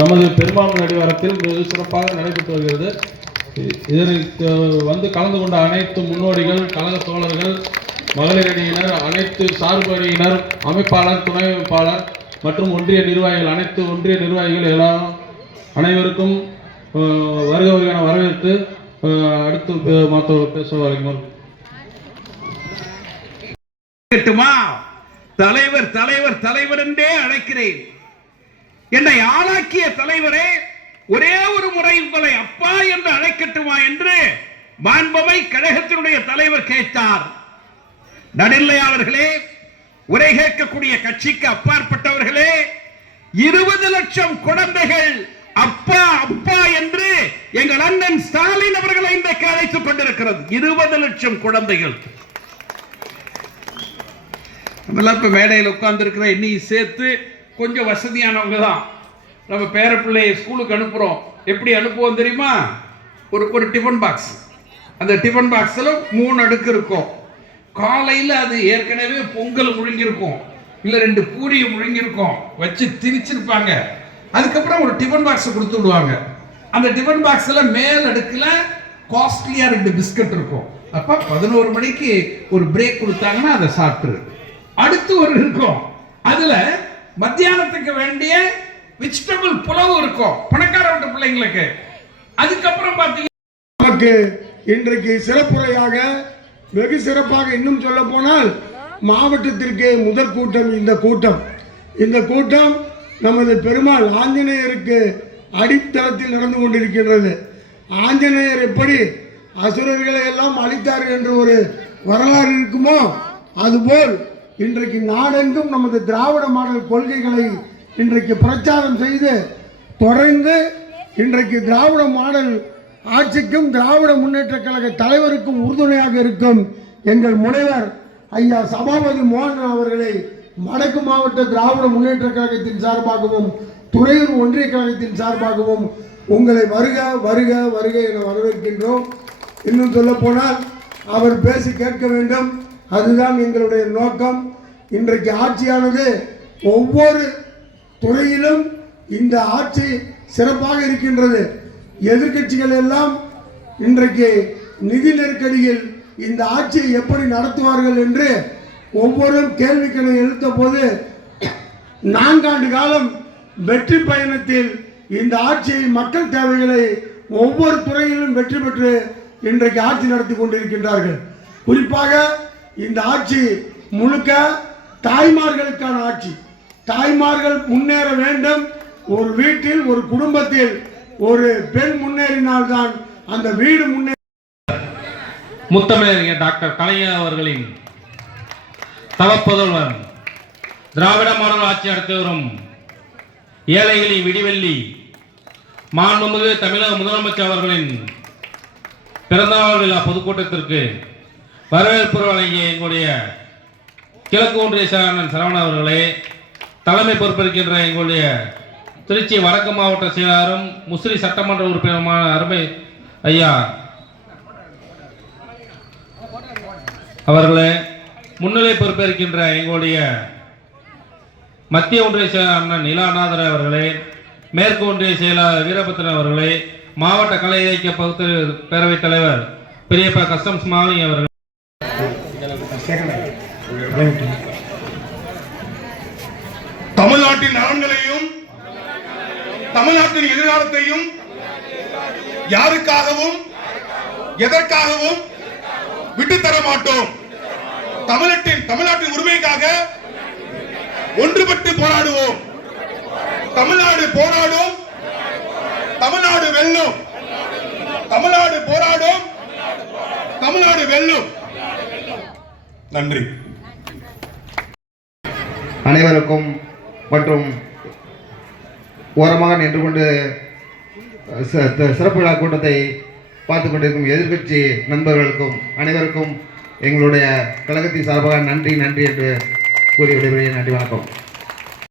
நமது பெரும்பான்மை அடிவாரத்தில் மிக சிறப்பாக நடைபெற்று வருகிறது. இதற்கு கலந்து கொண்ட அனைத்து முன்னோடிகள், கழக தோழர்கள், மகளிர் அணியினர், அனைத்து சார்பு அணியினர், அமைப்பாளர், துணை அமைப்பாளர் மற்றும் ஒன்றிய நிர்வாகிகள், அனைத்து ஒன்றிய நிர்வாகிகள் எல்லாம் அனைவருக்கும் வருகையான வரவேற்று அடுத்து மற்றவர் பேசுவார்கள். தலைவர் தலைவர் தலைவர் என்றே அழைக்கிறேன். என்னை ஆளாக்கிய தலைவரே, ஒரே ஒரு முறை உங்களை அப்பா என்று அழைக்கட்டுமா என்று மாண்பமை கழகத்தினுடைய தலைவர் கேட்டார். நடுநிலையாளர்களே, உரை கேட்கக்கூடிய கட்சிக்கு அப்பாற்பட்டவர்களே, 20 லட்சம் குழந்தைகள் அப்பா அப்பா என்று எங்கள் அண்ணன் ஸ்டாலின் அவர்களை இன்றைக்கு அழைத்துக் கொண்டிருக்கிறது. 20 லட்சம் குழந்தைகள். நம்ம இப்ப மேடையில் உட்கார்ந்து இருக்கிற என்னையும் சேர்த்து கொஞ்சம் வசதியானவங்க தான். நம்ம பேர பிள்ளையை ஸ்கூலுக்கு அனுப்புறோம். எப்படி அனுப்புவோம் தெரியுமா? ஒரு டிஃபன் பாக்ஸ். அந்த டிஃபன் பாக்ஸில் 3 அடுக்கு இருக்கும். காலையில் அது ஏற்கனவே பொங்கல் முழுங்கிருக்கும், இல்லை 2 பூரி முழுங்கிருக்கும், வச்சு திரிச்சிருப்பாங்க. அதுக்கப்புறம் ஒரு டிஃபன் பாக்ஸை கொடுத்து விடுவாங்க. அந்த டிஃபன் பாக்ஸில் மேல் அடுக்கில் காஸ்ட்லியாக 2 பிஸ்கட் இருக்கும். அப்போ 11 மணிக்கு ஒரு பிரேக் கொடுத்தாங்கன்னா அதை சாப்பிட்டுரு. அடுத்து ஒரு இருக்கும், அதுல மத்தியானத்துக்கு வேண்டிய வெஜிடபிள் புலவு இருக்கும், பணக்கார வீட்டு பிள்ளைங்களுக்கு. அதுக்கப்புறம் பாத்தீங்கன்னா நமக்கு இன்றைக்கு சிறப்புரையாக வெகு சிறப்பாக இன்னும் சொல்ல போனால் மாவட்டத்திற்கு முதல் கூட்டம் இந்த கூட்டம். இந்த கூட்டம் நமது பெருமாள் ஆஞ்சநேயருக்கு அடித்தளத்தில் நடந்து கொண்டிருக்கின்றது. ஆஞ்சநேயர் எப்படி அசுரர்களை எல்லாம் அழித்தார் என்று ஒரு வரலாறு இருக்குமோ, அதுபோல் இன்றைக்கு நாடெங்கும் நமது திராவிட மாடல் கொள்கைகளை இன்றைக்கு பிரச்சாரம் செய்து தொடர்ந்து இன்றைக்கு திராவிட மாடல் ஆட்சிக்கும் திராவிட முன்னேற்ற கழக தலைவருக்கும் உறுதுணையாக இருக்கும் எங்கள் முனைவர் ஐயா சபாபதி மோகன் அவர்களை வடக்கு மாவட்ட திராவிட முன்னேற்ற கழகத்தின் சார்பாகவும் துறையூர் ஒன்றிய கழகத்தின் சார்பாகவும் உங்களை வருக வருக வருக என வரவேற்கின்றோம். இன்னும் சொல்ல போனால் அவர் பேசி கேட்க வேண்டும், அதுதான் எங்களுடைய நோக்கம். இன்றைக்கு ஆட்சியானது ஒவ்வொரு துறையிலும் இந்த ஆட்சி சிறப்பாக இருக்கின்றது. எதிர்க்கட்சிகள் எல்லாம் இன்றைக்கு நிதி நெருக்கடியில் இந்த ஆட்சியை எப்படி நடத்துவார்கள் என்று ஒவ்வொருவரும் கேள்விக்கணை எழுத்த போது 4 ஆண்டு காலம் வெற்றி பயணத்தில் இந்த ஆட்சியை, மக்கள் தேவைகளை ஒவ்வொரு துறையிலும் வெற்றி பெற்று இன்றைக்கு ஆட்சி நடத்தி கொண்டிருக்கின்றார்கள். குறிப்பாக இந்த ஆட்சி முழுக்க தாய்மார்களுக்கான ஆட்சி. தாய்மார்கள் முன்னேற வேண்டும். ஒரு வீட்டில், ஒரு குடும்பத்தில் ஒரு பெண் முன்னேறினால்தான் அந்த வீடு முன்னேற. முத்தமிழர் டாக்டர் கலைஞர் அவர்களின் தவப்புதல்வர், திராவிட மாடல் ஆட்சி நடத்தி வரும் ஏழைகளின் விடிவெள்ளி மாண்புமிகு தமிழக முதலமைச்சர் அவர்களின் பிறந்தநாள் விழா பொதுக்கூட்டத்திற்கு வரவேற்பு வழங்கிய எங்களுடைய கிழக்கு ஒன்றிய செயலாளர் சரவணன் அவர்களே, தலைமை பொறுப்பேற்கின்ற எங்களுடைய திருச்சி வடக்கு மாவட்ட செயலாளரும் முசிறி சட்டமன்ற உறுப்பினருமான அருமை ஐயா அவர்களே, முன்னிலை பொறுப்பேற்கின்ற எங்களுடைய மத்திய ஒன்றிய செயலாளர் நிலாநாதர் அவர்களே, மேற்கு ஒன்றிய செயலாளர் வீரபத்ரன் அவர்களே, மாவட்ட கலை இலக்கிய பேரவைத் தலைவர் பெரியப்பா கஸ்டம்ஸ் மாலினி அவர்கள், தமிழ்நாட்டின் நலன்களையும் தமிழ்நாட்டின் எதிர்காலத்தையும் யாருக்காகவும் எதற்காகவும் விட்டுத்தர மாட்டோம். தமிழ்நாட்டின் உரிமைக்காக ஒன்றுபட்டு போராடுவோம். தமிழ்நாடு போராடும், தமிழ்நாடு வெல்லும். தமிழ்நாடு போராடும், தமிழ்நாடு வெல்லும். நன்றி. அனைவருக்கும் மற்றும் ஓரமாக நின்று கொண்டு சிறப்பு விழா கூட்டத்தை பார்த்து கொண்டிருக்கும் எதிர்க்கட்சி நண்பர்களுக்கும் அனைவருக்கும் எங்களுடைய கழகத்தின் சார்பாக நன்றி நன்றி என்று கூறி விடைபெறுகிறேன். நன்றி, வணக்கம்.